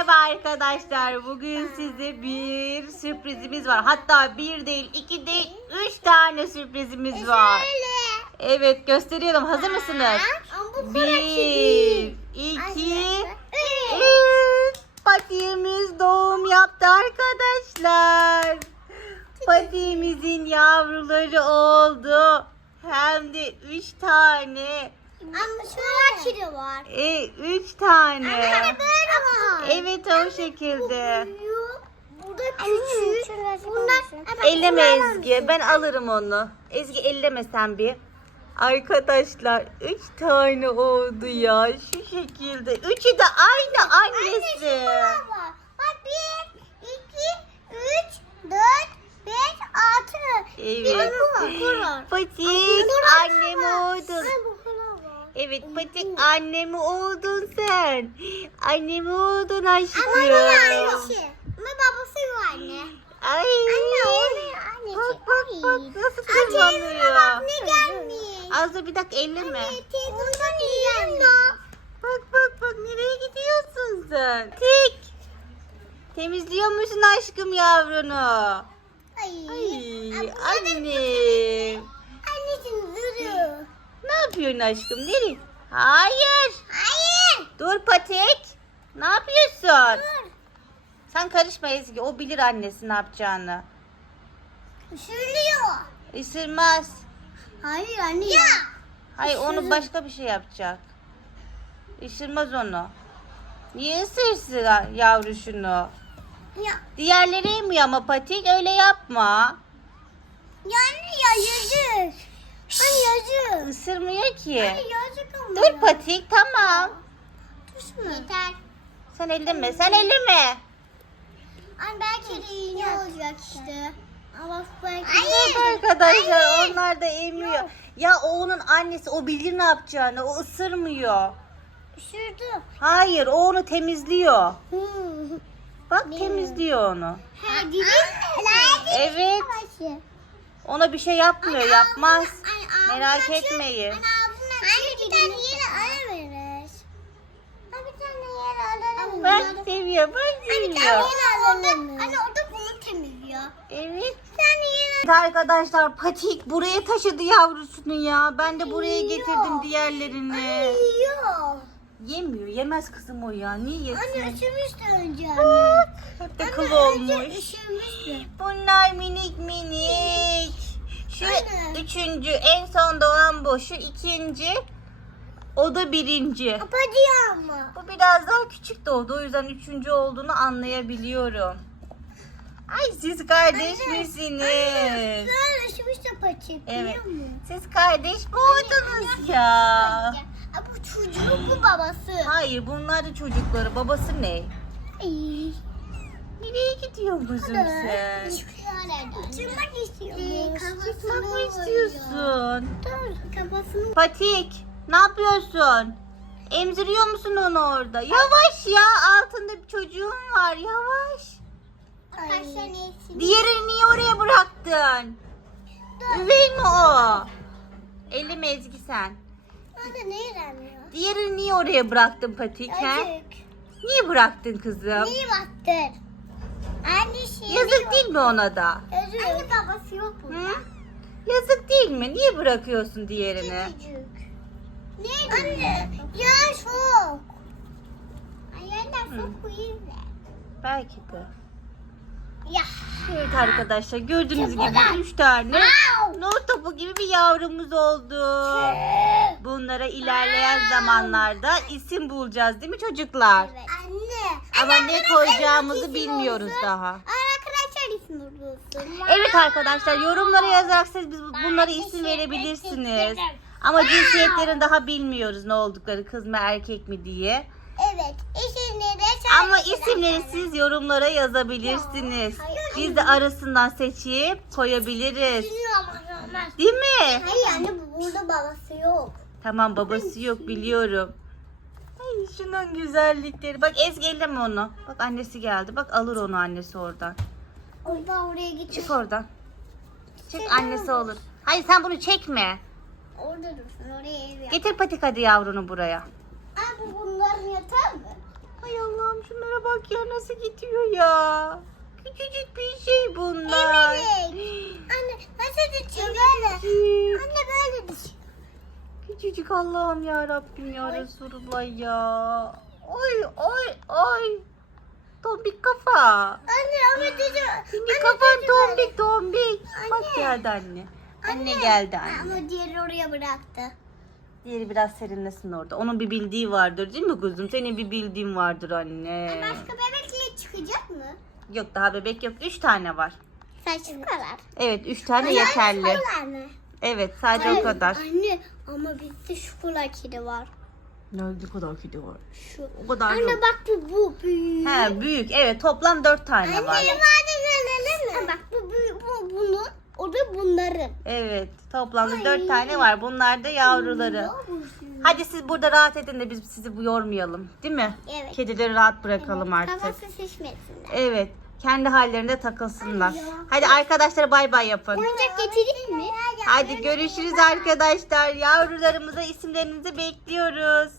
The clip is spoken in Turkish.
Merhaba arkadaşlar. Bugün size bir sürprizimiz var. Hatta bir değil, iki değil, üç tane sürprizimiz var. Evet gösteriyorum. Hazır mısınız? Bir, iki, üç. Patiğimiz doğum yaptı arkadaşlar. Patiğimizin yavruları oldu. Hem de üç tane. Ama şurada kiri var. E, üç tane. Anne böyle var. Evet o şekilde. Büyük. Burada küçük. Bunlar Elleme Ezgi. Ben alırım onu. Ezgi elleme sen bir. Arkadaşlar üç tane oldu ya. Şu şekilde. Üçü de aynı annesi. var. Bak bir, iki, üç, dört, beş, altı. Evet. bu Bukur annem var. oldun. Ha, bukur var. Evet Patik annemi oldun sen. Annemi oldun aşkım. Ama yine annesi. Ama babası yok anne. Ay. Anne o ne annesi? Bak bak bak nasıl tırmanıyor. bak ne gelmiş. Az dur bir dakika elleme. Teyzeme bak ne gelmiş. Bak bak bak nereye gidiyorsun sen? Tik. Temizliyor musun aşkım yavrunu? Ay. Ay Ay, annem. Ne yapıyorsun aşkım? Nereye? Hayır. Hayır. Dur Patik. Ne yapıyorsun? Dur. Sen karışma Ezgi. O bilir annesi ne yapacağını. Sürüyor. Isırmaz. Hayır anne. Ya. Hayır onu Isırır. başka bir şey yapacak. Isırmaz onu. Niye ısırsın yavruşunu? Ya. Diğerleri yemiyor ama Patik öyle yapma. Yani ya. Hani yazık. Isırmıyor ki. Hani yazık ama. Dur Patik tamam. Düşme. Yeter. Sen elleme sen elleme. Anne belki de iğne olacak işte. Ama belki Bak arkadaşlar onlar da emiyor. Ya o onun annesi o bilir ne yapacağını o ısırmıyor. Düşürdü. Hayır o onu temizliyor. Hı. Bak temizliyor onu. Ha Evet. Ona bir şey yapmıyor yapmaz. Merak etmeyin. Anne bir tane yere alamıyoruz. Anne bir tane yere alalım. Bak seviyor bak Anne bir tane seviyor. yere alalım. Anne orada bunu temizliyor. Evet. Yere Evet Arkadaşlar Patik buraya taşıdı yavrusunu ya. Ben de buraya getirdim diğerlerini. Yok. Yemiyor. Yemez kızım o ya. Niye Anne yesin? üşümüştü önce anne. Bak. Hep de kıl Anne, olmuş. Bunlar minik minik. Şu Anne. üçüncü en son doğan bu. Şu ikinci. O da birinci. Kapatıyor ama. Bu biraz daha küçük doğdu. O yüzden üçüncü olduğunu anlayabiliyorum. Ay siz kardeş misiniz? Sonra üşümüştü paçı. Evet. Siz kardeş mi oldunuz ya? Aa, bu çocuğun bu babası. Hayır bunlar da çocukları. Babası ne? Ay. Nereye gidiyorsun kuzum sen? Çıkmak istiyorum. Çıkmak mı istiyorsun? Dur kafasını. Patik ne yapıyorsun? Emziriyor musun onu orada? Yavaş ya altında bir çocuğun var yavaş. Neyse. Diğerini niye oraya bıraktın? Üvey mi o? Elime Ezgi sen. Orada ne yaramıyor? Diğerini niye oraya bıraktın Patik? Yazık. Niye bıraktın kızım? Neyi baktın? Annesi. Yazık değil mi ona da? Anne babası yok Hı? burada. Yazık değil mi? Niye bırakıyorsun diğerini? Küçücük. Ne? Anne. Ya çok. Ay yerler çok uyuyor. Belki de. Ya. Evet arkadaşlar gördüğünüz gibi. 3 tane not topu gibi bir yavrumuz oldu. Bunlara ilerleyen zamanlarda isim bulacağız değil mi çocuklar? Evet. Anne. Ama ne koyacağımızı bilmiyoruz daha. Arkadaşlar isim. Evet arkadaşlar yorumlara yazarak siz biz bunlara isim verebilirsiniz. Ama cinsiyetlerini daha bilmiyoruz ne oldukları kız mı erkek mi diye. Evet. İsimleri Ama isimleri siz yorumlara yazabilirsiniz. Biz de arasından seçip koyabiliriz. Değil mi? Hayır bu- burada babası yok. Tamam babası yok biliyorum. Ay şunun güzellikleri. Bak Ezgi elleme onu. Bak annesi geldi. Bak alır onu annesi oradan. Oradan oraya git. Çık oradan. Çık annesi olur. Hayır sen bunu çekme. Orada dursun oraya ev yap. Getir patik hadi yavrunu buraya. Aa bu bunların yatağı mı? Ay Allah'ım şunlara bak ya nasıl gidiyor ya. Küçücük bir şey bunlar. Evet. Anne nasıl düşüyor böyle? Anne böyle düşüyor. Küçücük Allah'ım ya Rabbim ya Resulullah ya. Oy oy oy. Tombik kafa. Anne ama düşüyor. Senin Anne, kafan düşüyor. tombik tombik. Bak Anne. geldi anne. Anne geldi anne. Ama diğeri oraya bıraktı. Diğeri biraz serinlesin orada. Onun bir bildiği vardır değil mi kuzum? Senin bir bildiğin vardır anne. Başka bebekle çıkacak mı? Yok daha bebek yok. Üç tane var. Saçı kadar. Evet üç tane yeterli. mı? Evet sadece o kadar. Anne ama bizde şu kadar kedi var. Ne kadar kedi var? Şu. O kadar Anne yok. bak bu bu büyük. He büyük. Evet toplam dört tane var. mi? Bak bu büyük bu bunun. O da bunların. Evet toplamda Ay. dört tane var. Bunlar da yavruları. Hadi siz burada rahat edin de biz sizi bu yormayalım. Değil mi? Evet. Kedileri rahat bırakalım artık. Kafası şişmesinler. Evet. Kendi hallerinde takılsınlar. Hadi arkadaşlara bay bay yapın. Oyuncak getireyim mi? Hadi görüşürüz arkadaşlar. Yavrularımıza isimlerinizi bekliyoruz.